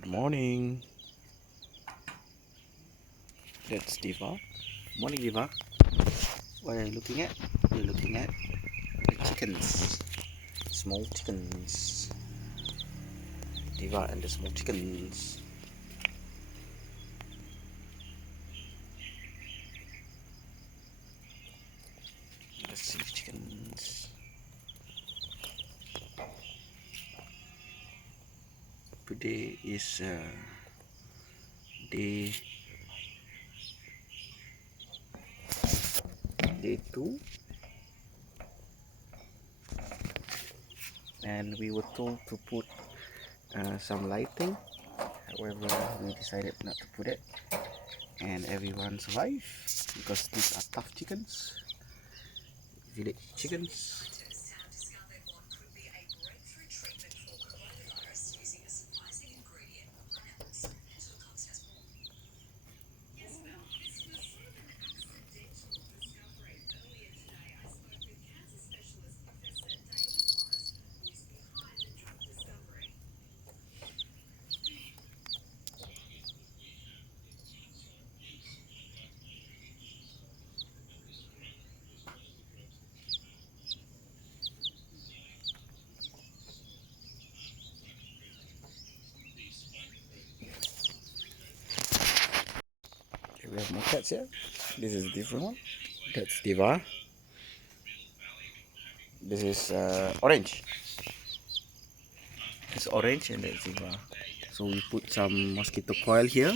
Good morning. That's Diva. Morning, Diva. What are you looking at? You're looking at the chickens. Small chickens. Diva and the small chickens. Let's see the chickens. Today is day 2, and we were told to put some lighting. However, we decided not to put it, and everyone survived because these are tough chickens, village chickens. Okay, we have more cats here. This is a different one. That's Diva. This is orange. It's orange and that's Diva. So we put some mosquito coil here